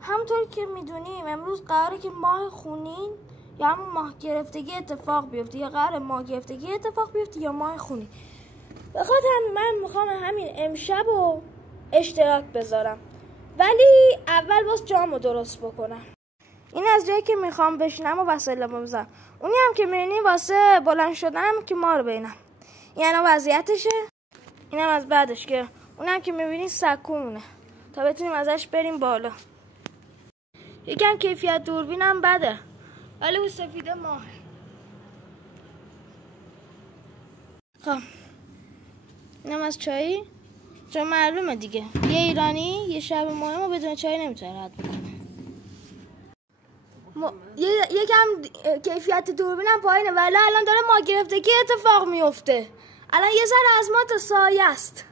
همونطور که میدونیم امروز قراره که ماه خونین یا همون ماه گرفتگی اتفاق بیفته، یا قراره ماه گرفتگی اتفاق بیفته یا ماه خونین. بخاطر من میخوام همین امشب رو اشتراک بذارم، ولی اول باز جامو درست بکنم. این از جایی که میخوام بشینم و وسایل بزنم. اونی هم که میبینی واسه بلند شدنم که ما رو بینم. یعنی وضعیتشه. اینم از بعدش که اونم که میبینی سکونه تا بتونیم ازش بریم بالا. یکم کیفیت دوربینم بده، ولی اون سفیده ماهه. خب اینم از چایی، چون معلومه دیگه یه ایرانی یه شب ماه ما بدون چای نمیتونه رد بکنه. یکم کیفیت دوربینم پایینه، ولی الان داره ماه گرفتگی اتفاق میفته. الان یه ذره از ما تا سایه است.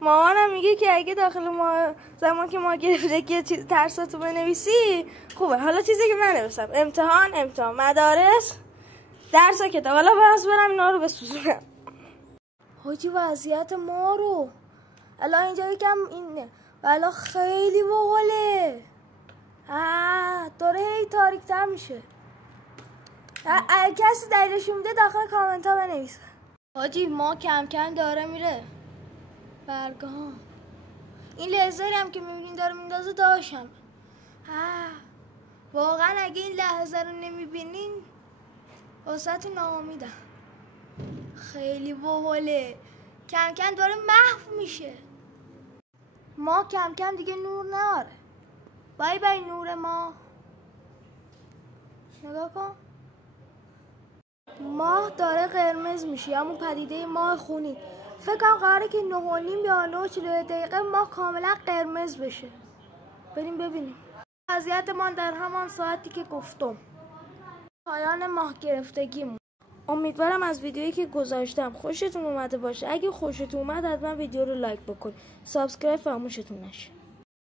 مامانم میگه که اگه داخل ما زمان که ما گرفتگی ترساتو بنویسی خوبه. حالا چیزی که من نویسم امتحان مدارس درس کتاب، حالا بس برم اینا رو بسوزونم. حاجی وضعیت ما رو الان اینجا یکم اینه، ولی خیلی باحاله. داره هی تاریک‌تر میشه. کسی دلیلش میده داخل کامنت ها بنویسه. حاجی ما کم کم داره میره برگاه. این لیزری هم که میبینین داره میندازه داشتم. واقعا اگه این لحظه رو نمیبینین واسه ناامیدم. خیلی باحاله. کم کم داره محو میشه. ما کم کم دیگه نور ناره. بای بای نور ما. نگاه کن، ماه داره قرمز میشه، همون پدیده ماه خونی. فکر کنم قراره که 9:30 یا 9:41 ماه کاملا قرمز بشه. بریم ببینیم. وضعیت ما در همان ساعتی که گفتم. پایان ماه گرفتگیمون. امیدوارم از ویدیویی که گذاشتم خوشتون اومده باشه. اگه خوشتون اومد حتما ویدیو رو لایک بکن. سابسکرایب فراموشتون نشه.